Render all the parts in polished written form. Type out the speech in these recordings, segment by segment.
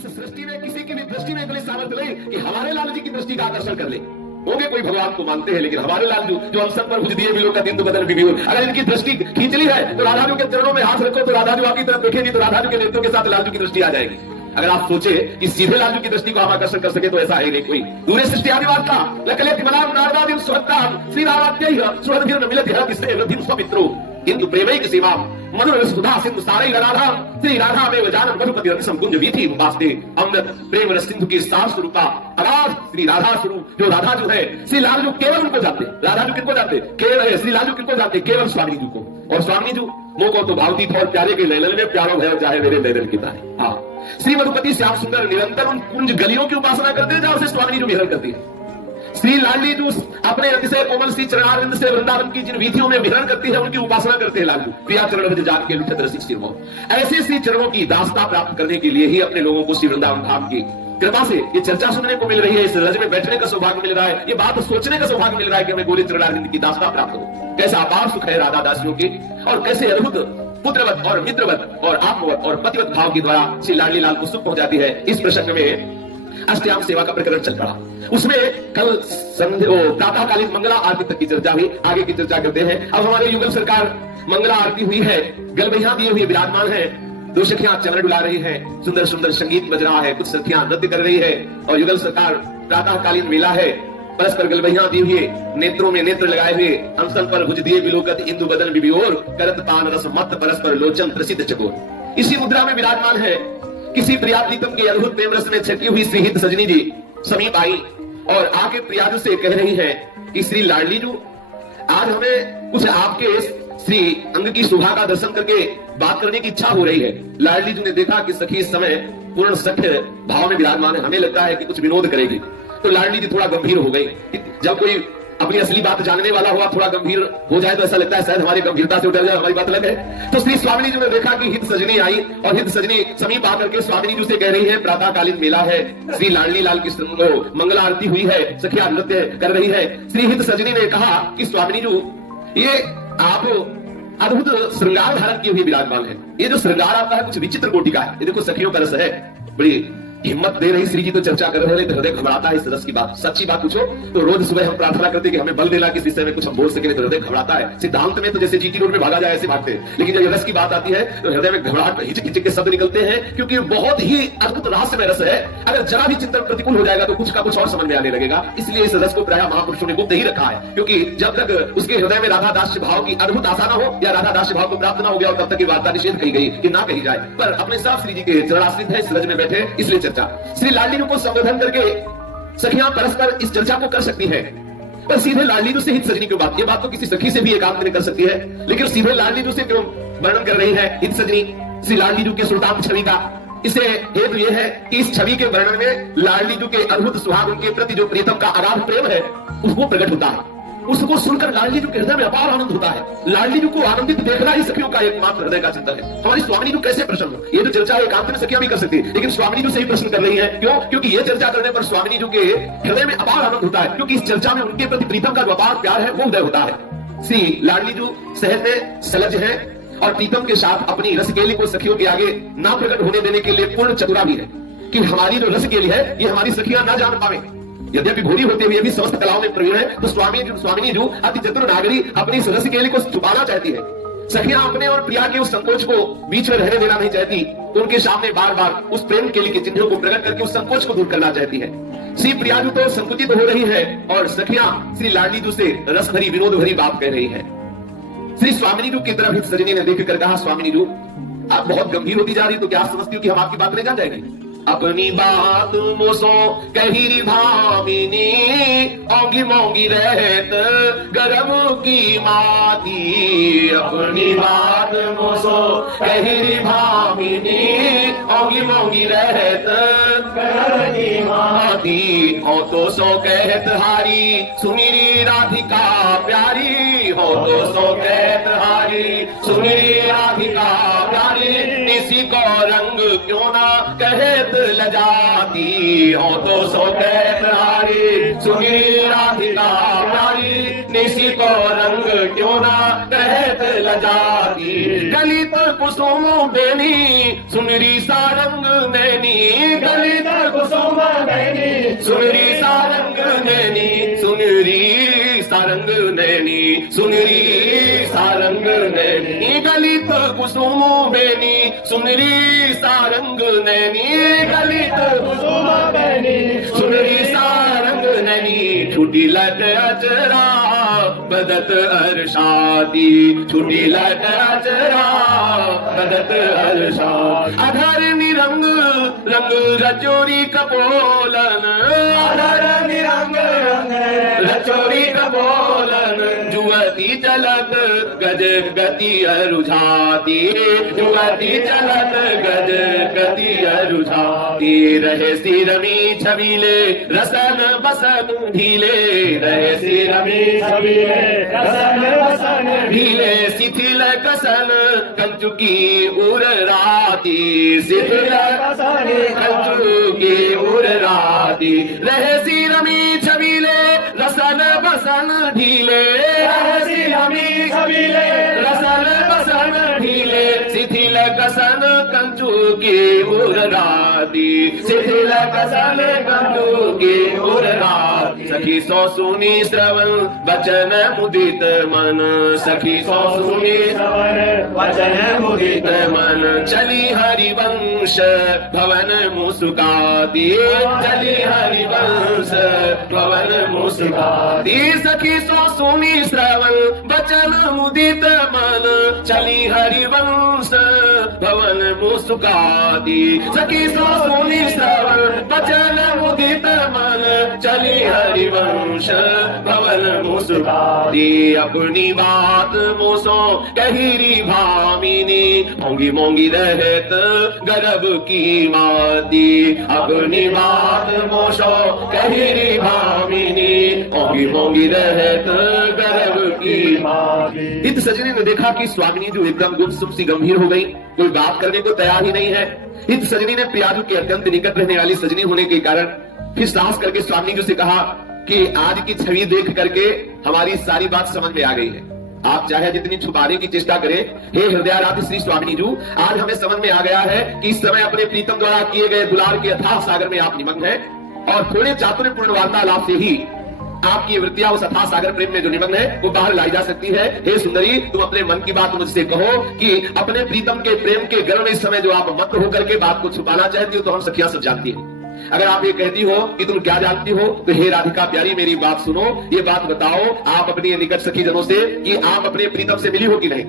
इस सृष्टि में किसी की भी दृष्टि में इतनी सामर्थ्य नहीं कि हमारे लाल जी की दृष्टि का आकर्षण कर ले। होंगे कोई भगवान को मानते हैं, लेकिन हमारे लालजू जो हम सब पर भुज दिए बिलों का दिन बदल बिबियोर, अगर इनकी दृष्टि खींच ली है तो राधाजू के चरणों में हाथ रखो तो राधाजू आपकी तरफ देखेगी, तो राधाजू के नेत्रों के साथ लालजू की दृष्टि आ जाएगी। अगर आप सोचे कि सीधे लालजू की दृष्टि को हम आकर्षण कर सके तो ऐसा है नहीं कोई। पूरे सृष्टि आदिवास था लकले तिमलाम नारदादिम सुहत्ताम श्री रामात्यैः सुहृदभिर्न मिलति हरतिस्ते वृद्धिं स्वमित्रो किंतु प्रेमैक सीमा मधुर सुधा सिंधु सारैः राधा श्री राधा में जानम मधुपति रतिसम कुंज वीथि वास्ते अमृत प्रेम रस सिंधु की सार स्वरूपा अगाध श्री राधा स्वरूप जो राधा जो है श्री लालजू केवल उनको जानते, राधाजू किनको जानते, केवल श्री लालजू किनको जानते, केवल स्वामी जी को। और स्वामी जी मोको तो भावती थे और प्यारे के नैनन में प्यारो भयो जाए मेरे नैनन की तारे। हाँ, श्री मधुपति श्याम सुंदर निरंतर उन कुंज गलियों की उपासना करते हैं जहां से स्वामी जी विहरण करती है। श्री लाडली जो अपने अतिशय कोमल सी चरणारविंद से वृंदावन की जिन वीथियों में विहरण करती है उनकी उपासना करते हैं लालजू। प्रिया चरण में जाग के लुठत रसिक सिरमो, ऐसे श्री चरणों की दास्ता प्राप्त करने के लिए ही अपने लोगों को श्री वृंदावन धाम की कृपा से ये चर्चा सुनने को मिल रही है, इस रज में बैठने का सौभाग्य मिल रहा है, ये बात सोचने का सौभाग्य मिल रहा है कि हमें गोली चरणारविंद की दास्ता प्राप्त हो। कैसा अपार सुख है राधा दासियों की, और कैसे अद्भुत पुत्रवत और मित्रवत और आत्मवत और पतिवत भाव के द्वारा श्री लाडली लाल को सुख पहुंचाती है। इस प्रसंग में अष्टयाम सेवा का प्रकरण चल पड़ा, उसमें कल प्रातःकालीन मंगला आरती तक की चर्चा हुई, आगे की चर्चा करते हैं। अब हमारे युगल सरकार मंगला आरती हुई है, गलबैया दिए हुए विराजमान है, दो सखियां चरण डुला रही हैं, सुंदर सुंदर संगीत बज रहा है, कुछ सखियां नृत्य कर रही है, और युगल सरकार प्रातःकालीन मेला है, परस्पर गलबैया दिए हुए, नेत्रों में नेत्र लगाए हुए, अंसन पर भुज दिए बिलोकत इंदु बदन बिबियोर, करत पान रस मत परस्पर लोचन प्रसिद्ध चकोर। इसी मुद्रा में विराजमान है। किसी प्रिया प्रीतम के अद्भुत प्रेम रस में छटी हुई श्रीहित सजनी जी समीप आई और आके प्रियाजू से कह रही है कि श्री लाडली जी आज हमें कुछ आपके श्री अंग की शोभा का दर्शन करके बात करने की इच्छा हो रही है। लाडली जी ने देखा कि सखी इस समय पूर्ण सख्य भाव में विराजमान है, हमें लगता है कि कुछ विनोद करेगी, तो लाडली जी थोड़ा गंभीर हो गई। जब कोई अपनी असली बात जानने वाला हुआ थोड़ा गंभीर हो जाए तो ऐसा लगता है शायद हमारी गंभीरता से उतर जाए, हमारी बात अलग है। तो श्री स्वामी जी ने देखा कि हित सजनी आई और हित सजनी समीप आकर के स्वामी जी से कह रही है प्रातःकालीन मेला है, श्री लाडली लाल की मंगला आरती हुई है, सखिया नृत्य कर रही है। श्री हित सजनी ने कहा कि स्वामी जी ये आप अद्भुत श्रृंगार धारण किए हुए विराजमान है, ये जो श्रृंगार आपका है कुछ विचित्र कोटि का है, ये देखो सखियों का रस है, बड़ी हिम्मत दे रही श्री जी तो चर्चा कर रहे हैं, तो हृदय घबराता है इस रस की बात। सच्ची बात पूछो तो रोज सुबह हम प्रार्थना करते कि हमें बल देना किस विषय में कुछ हम बोल सके, तो हृदय घबराता है। सिद्धांत में तो जैसे जीटी रोड में भागा जाए ऐसे भागते हैं, लेकिन जब रस की बात आती है तो हृदय में घबराहट हिचक हिचक के शब्द निकलते हैं, क्योंकि बहुत ही अद्भुत रहस्यमय रस है। अगर जरा भी चिंतन प्रतिकूल हो जाएगा तो कुछ का कुछ और समझ में आने लगेगा। इसलिए इस रस को प्रायः महापुरुषों ने गुप्त ही रखा है, क्योंकि जब तक उसके हृदय में राधा दास्य भाव की अद्भुत आशा न हो या राधा दास्य भाव को प्राप्त न हो गया, तब तक की वार्ता निषेध कही गई कि ना कही जाए। पर अपने साथ श्री जी के चरणाश्रित है, इस रज में बैठे, इसलिए चर्चा श्री लाडली को संबोधन करके सखियां परस्पर इस चर्चा को कर सकती हैं। पर सीधे लाडली जी से हित सजनी की बात, ये बात तो किसी सखी से भी एकांत में कर सकती है, लेकिन सीधे लाडली जी से क्यों वर्णन कर रही है हित सजनी श्री लाडली जी के सुल्तान छवि का? इसे हेतु यह है कि इस छवि के वर्णन में लाडली जी के अद्भुत सुहाग, उनके प्रति जो प्रीतम का अगाध प्रेम है उसको प्रकट होता है। उसको सुनकर लाडली जी के हृदय में अपार आनंद होता है। लाडली जी को आनंदित देखना ही सखियों का एकमात्र हृदय का चिंतन है। हमारी स्वामी जी कैसे प्रसन्न हो, ये जो चर्चा एकांत में सखियां भी कर सकती है, लेकिन स्वामी जी से ही प्रश्न कर रही है। क्यों? क्योंकि ये चर्चा करने पर स्वामी जी के हृदय में अपार आनंद होता है, क्योंकि इस चर्चा में उनके प्रति प्रीतम का जो अपार प्यार है वो उदय होता है। श्री लाडली जी सहज में सलज है और प्रीतम के साथ अपनी रसकेली को सखियों के आगे ना प्रकट होने देने के लिए पूर्ण चतुरा भी है कि हमारी जो रसकेली है ये हमारी सखियां ना जान पावे। यद्यपि भूरी होते हुए भी समस्त कलाओं में प्रवीण है, तो स्वामिनी जो अति चतुर नागरी अपनी इस रसकेली को छुपाना चाहती है। सखियां अपने और प्रिया के उस संकोच को बीच में रहने देना नहीं चाहती, तो उनके सामने बार बार उस प्रेम केली के चिन्हों को प्रकट करके उस संकोच को दूर करना चाहती है। श्री प्रिया तो संकुचित हो रही है और सखियां श्री लाडली जी से रस भरी विनोद भरी बात कह रही है। श्री स्वामिनी जी की तरफ हित सजनी ने देख कर कहा, स्वामिनी जी आप बहुत गंभीर होती जा रही, तो क्या समझती हो कि हम आपकी बात नहीं जान जाएंगे? अपनी बात मोसो कही भामिनी, औंगी मोंगी रहत गरम की माती। अपनी बात मोसो कही भामिनी, औंगी मोंगी रहत गरम की माती। हो तो सो कहत हारी सुमिरी राधिका प्यारी, हो तो सो कहत हारी सुमिरी राधिका प्यारी। इसी को रंग क्यों ना कहत लजाती, हो तो सो कहत हारी सुमिरी राधिका प्यारी। निसी को रंग क्यों ना कहत लजाती। गलित कुसुम बेनी सुनरी सा रंग नैनी, सुनरी सारंग नैनी, सुनरी सारंग नैनी, सुनरी सारंग नैनी, गलित कुसुम बेनी, सुनरी सारंग नैनी, गलित कुसुम बेनी, सुनरी सारंग नैनी, छुटी लट अचरा बदत अरशादी, छुटी लट अचरा बदत अरशादी, अधर निरंग रंग रचोरी कपोलन, अधर निरंग रंग रचोरी कपोलन, जुवती चलत गज गति अरुझाती, जुवती चलत गज गति अरुझाती, रहे सिरमी छबीले रसन बसन ढीले, रहे सिरमी छबीले रसन बसन ढीले, शिथिल कसन कंचुकी उर राती, शिथिल कसन कंचुकी उर राती, रहे सिरमी छबीले रसन बसन ढीले, रहे सिरमी छबीले रसन बसन ढीले, शिथिल कसन कंचुकी उर राती, शिथिल कसन कंचुकी उर राती, सखी सो सुनी श्रवण वचन मुदित मन, सखी सो सुनी श्रवण वचन मुदित मन, चली हरिवंश भवन मुस्काती, चली हरिवंश भवन मुस्काती, सखी सो सुनी श्रवण वचन मुदित मन, चली हरिवंश भवन मुस्काती, सखी सो सुनी श्रवण वचन मुदित मन, चली हरिवंश भवन मुस्काती, अपनी बात मोसो कहिरी भामिनी, मोंगी मोंगी रहत गर्भ की माती, अपनी बात मोसो कहिरी भामिनी, मोंगी मोंगी रहत गर्भ की माती। इत सजनी ने देखा कि स्वामिनी जो एकदम गुमसुम सी गंभीर हो गई, कोई बात करने को तैयार ही नहीं है। इत सजनी ने प्रियाजू के अत्यंत निकट रहने वाली सजनी होने के कारण फिर साहस करके स्वामिनी जी से कहा कि आज की छवि देख करके हमारी सारी बात समझ में आ गई है। आप चाहे जितनी छुपाने की चेष्टा करें, हे हृदयाराध्य श्री स्वामिनी जी, आज हमें समझ में आ गया है कि इस समय अपने प्रीतम द्वारा किए गए दुलार के अथाह सागर में आप निमग्न हैं और थोड़े चातुर्यपूर्ण वार्तालाप से ही आपकी वृत्तियां उस अथाह सागर प्रेम में जो निमग्न है वो बाहर लाई जा सकती है। हे सुंदरी, तुम अपने मन की बात मुझसे कहो कि अपने प्रीतम के प्रेम के गर्व में इस समय जो आप मत होकर के बात को छुपाना चाहती हो तो हम सखियां सब जानती हैं। अगर आप ये कहती हो कि तुम क्या जानती हो तो हे राधिका प्यारी मेरी बात सुनो, ये बात बताओ आप अपनी निकट सखी जनों से कि आप अपने प्रीतम से मिली हो कि नहीं।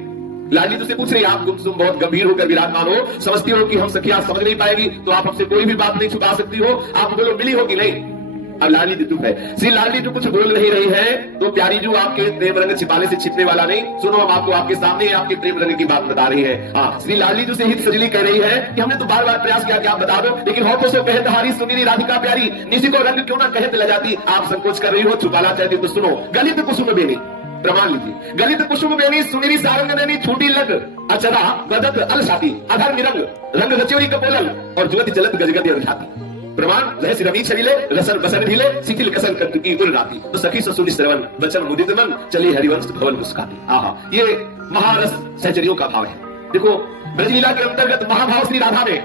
लाडली तुझसे पूछ रही, आप गुमसुम बहुत गंभीर होकर विराजमान हो, समझती हो कि हम सखियां समझ नहीं पाएगी तो आप हमसे कोई भी बात नहीं छुपा सकती हो, आप बोलो मिली हो कि नहीं। अब लाडली जी चुप है। श्री लाडली जो कुछ बोल नहीं रही है तो प्यारी जो आपके प्रेम रंग छिपाने से छिपने वाला नहीं, सुनो हम आपको आपके सामने आपके प्रेम रंग की बात बता रही है। हाँ, श्री लाडली जो से हित सजली कह रही है कि हमने तो बार बार प्रयास किया कि आप बता दो, लेकिन हो तो सो कहे तहारी सुनीरी राधिका प्यारी, निसी को रंग क्यों ना कहे ले जाती। आप संकोच कर रही हो, छुपाना चाहती हो तो सुनो। गलित कुसुम बेनी, प्रमाण लीजिए। गलित कुसुम बेनी, सुनीरी सारंग नैनी, छूटी लग अचरा बदत अलसाती, अधर निरंग रंग रचोरी कपोलन, और जुवती चलत गजगति अरझाती। प्रमाण रह सिरमी छबीले रसन बसन ढीले, शिथिल कसन कंटुकी उर राती, तो सखी ससुरी श्रवण वचन मुदित मन, चली हरिवंश भवन मुस्काती। आहा, ये महारस सहचरियों का भाव है। देखो ब्रजलीला के अंतर्गत महाभाव श्री राधा में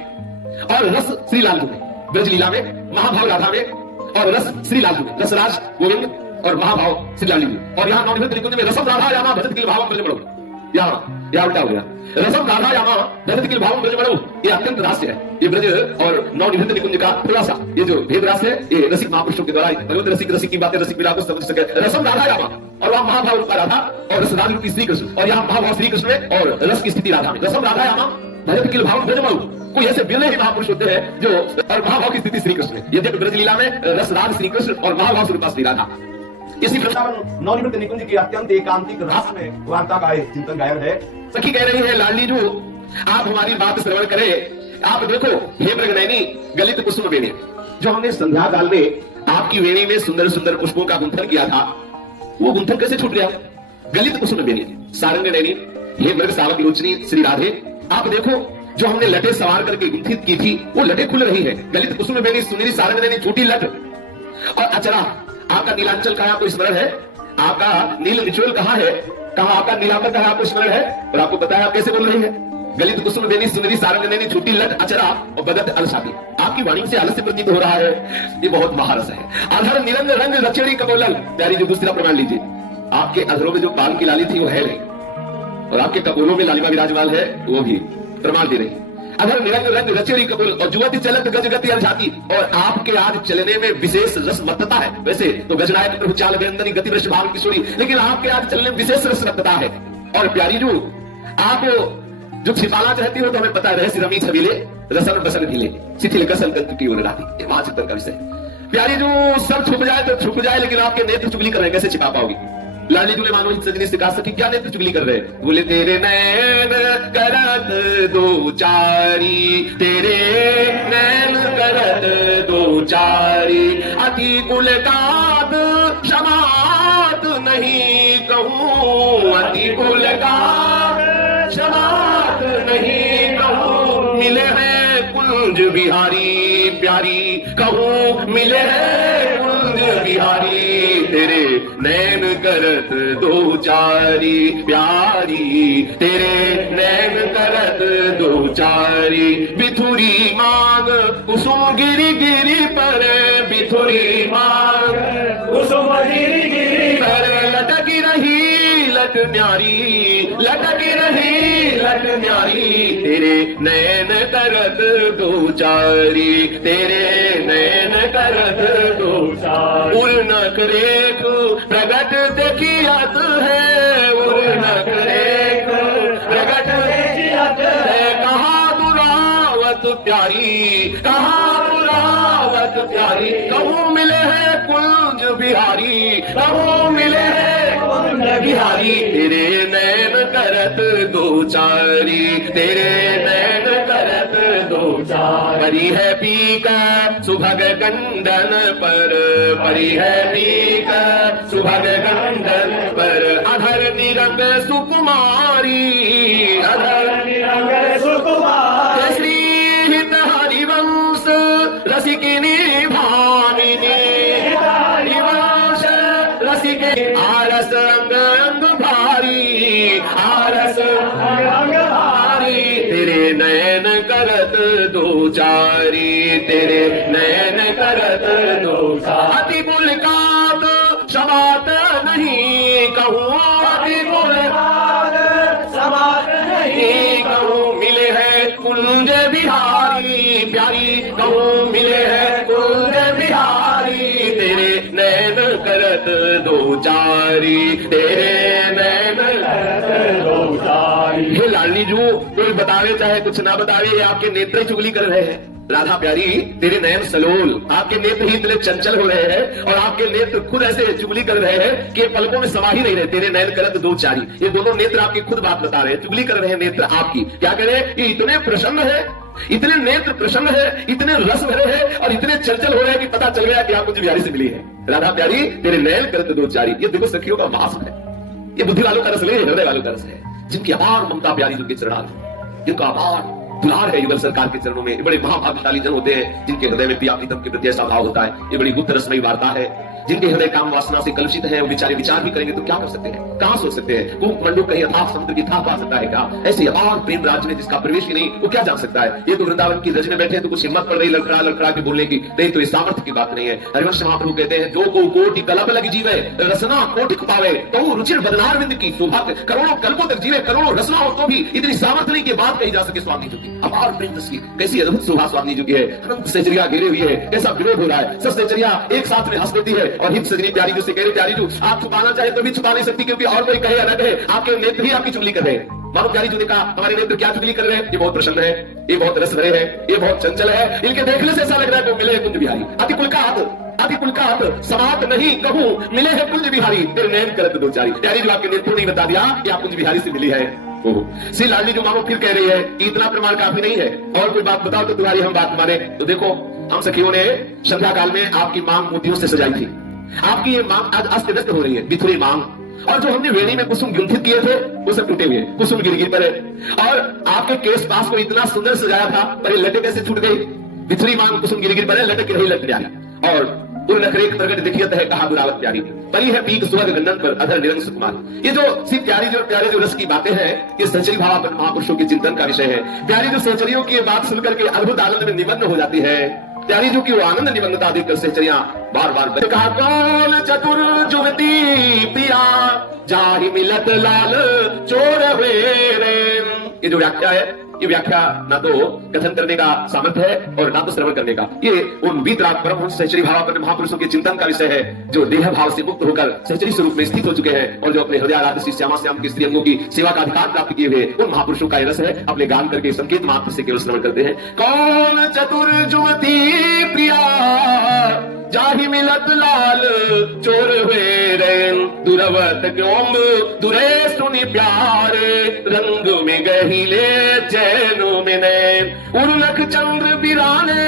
और रस श्री लालजू में। ब्रजलीला में महाभाव राधा में और रस श्री लालजू में, रसराज गोविंद और महाभाव श्री लालजू में। और यहाँ नवनिवृत्त निकुंज में रसम राधा यामा भजत किल भावम ब्रजमणु, यहाँ उल्टा हो गया। रसम राधा यामा भजत किल भावम ब्रजमणु, ये अत्यंत रहस्य है। ये ब्रज और नवनिवृत्त निकुंज का थोड़ा सा ये जो भेद रास है, ये रसिक महापुरुषों के द्वारा भगवत रसिक की बातें रसिक मिला को समझ सके। रसम राधा यामा, और वहां महाभाव रूपा राधा और रसराज रूपी श्री कृष्ण, और यहाँ महाभाव श्री कृष्ण में और रस की स्थिति राधा में। रसम राधा यामा भजत किल भावम ब्रजमणु, कोई ऐसे बिरले ही महापुरुष होते हैं जो, और महाभाव की स्थिति श्री कृष्ण में। यद्यपि ब्रज लीला में रसराज श्री कृष्ण और महाभाव स्वरूपा श्री राधा। इसी प्रकार नवनिवृत्त निकुंज के अत्यंत एकांतिक रास में वार्ता का चिंतन गायब है। सखी कह रही है, लाडली जो आप हमारी बात श्रवण करें। आप देखो हे मृगनयनी गलित कुसुम बेनी, जो हमने संध्या काल में आपकी वेणी में सुंदर सुंदर पुष्पों का गुंथन किया था, वो गुंथन कैसे छूट गया। गलित कुसुम बेनी सारंग नैनी, हे मृग सावक लोचनी श्री राधे, आप देखो जो हमने लटे सवार करके गुंथित की थी वो लटे खुल रही है। गलित कुसुम बेनी सुनीरी सारंग नैनी, छूटी लट और अचरा। आपका नीलांचल कहाँ आपको स्मरण है, आपका नील रिचुअल कहाँ है, कहाँ आपका नीलांबर कहाँ आपको स्मरण है, और आपको पता है आप कैसे बोल रही है। गलित कुसुम देनी सुंदरी सारंग देनी छुट्टी लट अचरा और बदत अलसाती। आपकी वाणी से आलस्य प्रतीत हो रहा है, ये बहुत महारस है। अधर निरंग रंग रचेड़ी कपोलल। प्यारी जो दूसरा प्रमाण लीजिए, आपके अधरों में जो पान की लाली थी वो है नहीं, और आपके कपोलों में लालिमा विराजमान है, वो भी प्रमाण दे रही। अधर निरंग रंग रचेड़ी कपोल और जुवती चलत गज गति अलझाती। और आपके आज चलने में विशेष रसमत्तता है। वैसे तो गजनायक प्रभु चाल व्यंजनी गति वृष भाव किशोरी, लेकिन आपके आज चलने में विशेष रसमत्तता है। और प्यारी जो आप जो छिपाना चाहती हो तो हमें पता है, रमी छबीले रसन बसन भीले शिथिल कसल कंत की ओर राती। ये महाचिंतन का विषय। प्यारी जो सब छुप जाए तो छुप जाए, लेकिन आपके नेत्र चुगली कर रहे हैं, कैसे छिपा पाओगी? लाडली दूल्हे मानो सजनी से कहा सकी क्या नेत्र चुगली कर रहे हैं? बोले तेरे नैन करत दो चारी, तेरे नैन करत दो चारी, अति कुल गात क्षमात नहीं कहूँ, अति कुल गात क्षमात नहीं कहूँ। मिले हैं कुंज बिहारी प्यारी कहूँ, मिले हैं कुंज बिहारी, तेरे नैन करत दो चारी प्यारी, तेरे नैन करत दो चारी। बिथुरी मांग कुसुम गिरी गिरी पर, बिथुरी मांग कुसुम गिरी गिरी पर, लटकी रही लट न्यारी, लटकी रही लट न्यारी, तेरे नैन करत दो चारी, तेरे नैन करत दो चारी। उर्नक रेख प्रगट देखियत है, उर्नक रेख प्रगट देखियत है, कहाँ दुरावत प्यारी, कहाँ दुरावत प्यारी। कहूँ मिले हैं कुंज बिहारी, कहूँ मिले हैं कुंज बिहारी, तेरे नैन करत दो चारी, तेरे नैन करत दो चारी। परी है पीका सुभग कंडन पर, परी है पीका सुभग कंडन पर, अधर निरंग सुकुमारी, अधर निरंग सुकुमारी, श्री हित हरिवंश रसिकिनी भामिनी, हरिवंश रसिके आरस अंग अंग भारी, आरस अंग भारी, तेरे नैन करत दो चारी, तेरे नैन करत दो चारी। अति मुलाकात क्षमात नहीं कहूँ, अति मुलाकात क्षमात नहीं कहूँ। मिले हैं कुंज बिहारी प्यारी, कहूँ मिले हैं कुंज बिहारी, तेरे नैन करत दो चारी, तेरे नैन करत दो चारी। हे लाडली जू, कोई बतावे चाहे कुछ ना बतावे, ये आपके नेत्र चुगली कर रहे हैं। राधा प्यारी तेरे नयन सलोल, आपके नेत्र ही इतने चंचल हो रहे हैं और आपके नेत्र खुद ऐसे चुगली कर रहे हैं कि पलकों में समा ही नहीं रहे। तेरे नयन करत दो चारी, ये दोनों नेत्र आपकी खुद बात बता रहे हैं, चुगली कर रहे हैं नेत्र आपकी। क्या कह रहे हैं? ये इतने प्रसन्न है, इतने नेत्र प्रसन्न है, इतने रस भरे हैं और इतने चंचल हो रहे हैं कि पता चल गया कि आप मुझे बिहारी से मिली है। राधा प्यारी तेरे नयन करत दो चारी, ये देखो सखियों का मास है, ये बुद्धि वालों का रस नहीं, हृदय वालों का रस है, जिनकी अपार ममता प्यारी जिनके चरणार्थ, जिनका अपार दुलार है युगल सरकार के चरणों में। ये बड़े महाभाग्यशाली जन होते हैं जिनके हृदय में पिया प्रीतम के प्रति ऐसा भाव होता है। ये बड़ी गुप्त रसमयी वार्ता है। जिनके हृदय काम वासना से कलुषित है, वो बेचारे विचार भी करेंगे तो क्या कर सकते हैं, कहां सोच सकते हैं? कुंभ मंडूक कहीं अथाह समुद्र की था पा सकता है क्या? ऐसे अपार प्रेम राज्य में जिसका प्रवेश ही नहीं, वो क्या जान सकता है? ये तो वृंदावन की रज में बैठे तो कुछ हिम्मत पड़ रही लड़खड़ा लड़खड़ा के बोलने की, नहीं तो इस सामर्थ्य की बात नहीं है। हरिवंश महाप्रभु कहते हैं, जो को कोटि कलप लग जीवे रसना कोटि पावे, तो रुचिर बदनार विंद की सौभाग्य, करोड़ों कल्पों तक जीवे, करोड़ों रसना हो तो भी इतनी सामर्थ्य नहीं की बात कही जा सके। स्वामी जी की अपार प्रेम की कैसी अद्भुत शोभा स्वामी जी की है। अनंत सेचरिया घेरे हुई है, कैसा विरोध हो रहा है। सब सेचरिया एक साथ में हंस देती है और हित सजनी प्यारी जो से कह रहे प्यारी जो आप छुपाना चाहे तो भी छुपा नहीं सकती, क्योंकि और कोई कहे अलग है, आपके नेत्र ही आपकी चुगली कर रहे हैं। मानो प्यारी जी ने कहा हमारे नेत्र क्या चुगली कर रहे हैं? ये बहुत प्रसन्न है, ये बहुत रस भरे हैं, ये बहुत चंचल है, इनके देखने से ऐसा लग रहा है कि मिले कुंज बिहारी। अति पुलकात समात नहीं कहूँ, मिले हैं कुंज बिहारी, तेरे नैन करत दो चारी। प्यारी जो आपके नेत्र नहीं बता दिया कि आप कुंज बिहारी से मिली है। श्री लाडली जो मानो फिर कह रही है कि इतना प्रमाण काफी नहीं है, और कोई बात बताओ तो तुम्हारी हम बात माने। तो देखो हम सखियों ने संध्या काल में आपकी मांग मोतियों से सजाई थी, आपकी ये मांग आज अस्त व्यस्त हो रही है, बिथुरी मांग। और जो हमने वेणी में कुसुम गुंथित किए थे वो सब टूटे हुए, कुसुम गिर गिर पड़े। और आपके केस पास को इतना सुंदर सजाया था, पर ये लटे कैसे छूट गई? बिथुरी मांग कुसुम गिर गिर पड़े, लटक रही लट जाए। और उन नखरेक प्रगट दिखियत है कहा दुरावत प्यारी, परी है पीक सुवग गंडन पर अधर निरंग सुकुमार। ये जो सी प्यारी जो रस की बातें हैं, ये सहचरी भावापन महापुरुषों के चिंतन का विषय है। प्यारी जो सहचरियों की बात सुनकर के अद्भुत आनंद में निमग्न हो जाती है। प्यारी जो की वो आनंद निमग्नता देखकर सहचरियां बार बार कहा कौन चतुर जुगती पिया जाहि मिलत लाल चोर हुए रे। ये जो व्याख्या है, ये व्याख्या ना तो कथन करने का सामर्थ्य है और ना तो श्रवण करने का। ये उन वीतराग परमहंस सहचरी भावापन्न महापुरुषों के चिंतन का विषय है, जो देह भाव से मुक्त होकर सहचरी स्वरूप में स्थित हो चुके हैं और जो अपने हृदय आराध्य श्री श्यामा श्याम के स्त्री अंगों की सेवा का अधिकार प्राप्त किए हुए उन महापुरुषों का रस है। अपने गान करके संकेत मात्र से केवल श्रवण करते हैं। कौन चतुर जुमती प्रिया जाहि मिलत लाल चोर हुए रैन, दुरवत क्यों दुरे सुनि प्यारे रंग में गहिले चैनो में नैन, उर्लख चंद्र बिराने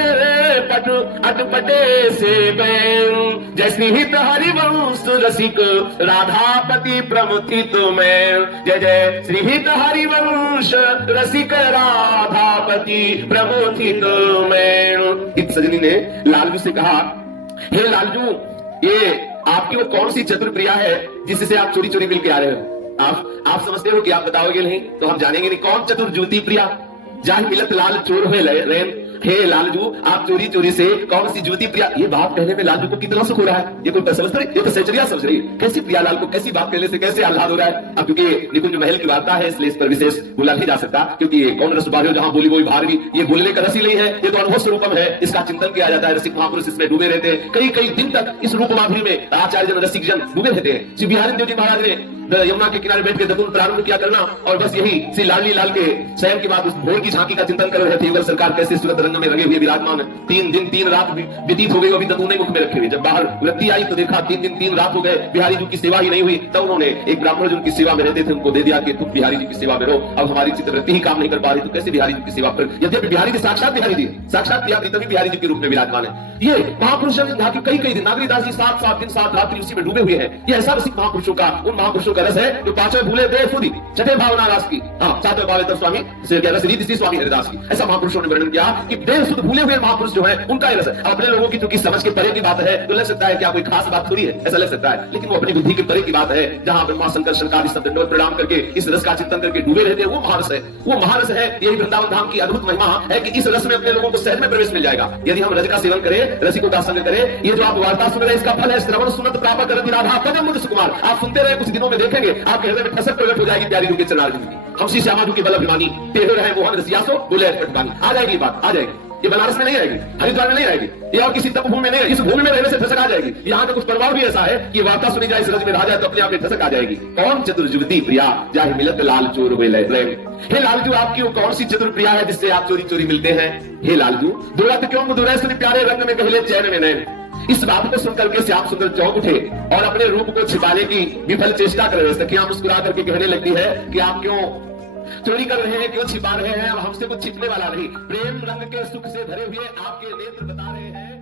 पट अटपटे से बैन, जैसी हित हरिवंश रसिक राधापति प्रमुथित में। जय जय श्री हित हरिवंश रसिक राधापति प्रमुथित में। इत सजनी ने लालजू से कहा, हे लालजू, ये आपकी वो कौन सी चतुर प्रिया है जिससे आप चोरी चोरी मिल के आ रहे हो? आप समझते हो कि आप बताओगे नहीं तो हम जानेंगे नहीं। कौन चतुर जुगती प्रिया जाहि मिलत लाल चोर हुए रैन। हे लालजू, आप चोरी चोरी से कौन सी जुगती प्रिया। ये बात कहने में लालजू को कितना सुख हो रहा है, ये कोई समझ रही, ये तो सहचरिया समझ रही है। कैसी प्रिया लाल को कैसी बात कहने से कैसे आह्लाद हो रहा है। अब क्योंकि निकुंज महल की वार्ता है इसलिए इस पर विशेष बोला नहीं जा सकता, क्योंकि ये कौन रस बारियो जहां बोली वही भारवी, ये बोलने का रस ही नहीं है, ये तो अनुभव स्वरूपम है। इसका चिंतन किया जाता है। रसिक महापुरुष इसमें डूबे रहते हैं, कई कई दिन तक इस रूप माधुरी में आचार्य जन रसिक जन डूबे रहते हैं। श्री बिहारी देव जी महाराज ने यमुना के किनारे बैठ के दतुन प्रारंभ किया करना और बस यही श्री लाडली लाल के शयन के बाद उस भोर की झांकी का चिंतन कर रहे थे। युगल सरकार कैसे सूरत रंग में लगे हुए विराजमान, 3 दिन 3 रात व्यतीत हो गई, अभी दतूने मुख में रखे हुए। जब बाहर वृत्ति आई तो देखा 3 दिन 3 रात हो गए, बिहारी जी की सेवा ही नहीं हुई। तब उन्होंने एक ब्राह्मण जो उनकी सेवा में रहते थे उनको दे दिया कि तुम बिहारी जी की सेवा में रहो, अब हमारी चित्रवृत्ति ही काम नहीं कर पा रही तो कैसे बिहारी जी की सेवा कर। यद्यपि बिहारी जी साक्षात बिहारी जी, साक्षात बिहारी तभी बिहारी जी के रूप में विराजमान है। ये महापुरुष कई कई दिन नागरीदास जी 7 दिन 7 रात्रि उसी में डूबे हुए हैं। ये ऐसा रसिक महापुरुषों का, उन महापुरुषों का रस है जो पांचवें भूले दे सुधी छठे भावना रास की, सातवें पावे तब स्वामी रीति स्वामी हरिदास की। ऐसा महापुरुषों ने वर्णन किया कि बेसुध भूले हुए महापुरुष जो है उनका रस है। अपने लोगों की चूंकि समझ के परे की बात है तो लग सकता है क्या कोई खास बात थोड़ी है, ऐसा लग सकता है, लेकिन वो अपनी बुद्धि के परे की बात है। जहां ब्रह्मा शंकर शंकादि सब दंडवत प्रणाम करके इस रस का चिंतन करके डूबे रहते हैं, वो महारस है। वो महारस है। यही वृंदावन धाम की अद्भुत महिमा है कि इस रस में अपने लोगों को सहज में प्रवेश मिल जाएगा यदि हम रज का सेवन करें, रसिकों का संग करें। ये जो आप वार्ता सुन रहे हैं इसका फल है श्रवण सुनत प्राप्त कर राधा पदम मुझ सुकुमार। आप सुनते रहे, कुछ दिनों में देखेंगे आपके हृदय में ठसक प्रकट हो जाएगी प्यारी जी के चरणारविंद की। हम श्री श्यामा जी के बल अभिमानी टेढ़े रहे मोहन रसियासो बोले अटपटगानी। आ जाएगी बात, आ जाएगी। ये बनारस में नहीं आएगी, हरिद्वार में नहीं आएगी, ये और किसी तपभूमि में नहीं है। इस भूमि में रहने से ठसक आ जाएगी। यहाँ का कुछ प्रभाव भी ऐसा है कि वार्ता सुनी जाए, इस रज में रहा जाए तो अपने आप में ठसक आ जाएगी। कौन चतुर जुगती प्रिया जाहि मिलत लाल चोर हुए रैन। हे लालजू, आपकी वो कौन सी चतुर प्रिया है जिससे आप चोरी चोरी मिलते हैं। हे लालजू, दुरत क्यों दुरै सुनि प्यारे रंग में कहले चैन में नैन। इस बात को सुनकर के श्याम सुंदर चौंक उठे और अपने रूप को छिपाने की विफल चेष्टा कर रहे। सखियां मुस्कुरा करके कहने लगती है कि आप क्यों चोरी कर रहे हैं, क्यों छिपा रहे हैं, अब हमसे कुछ छिपने वाला नहीं। प्रेम रंग के सुख से भरे हुए आपके नेत्र बता रहे हैं।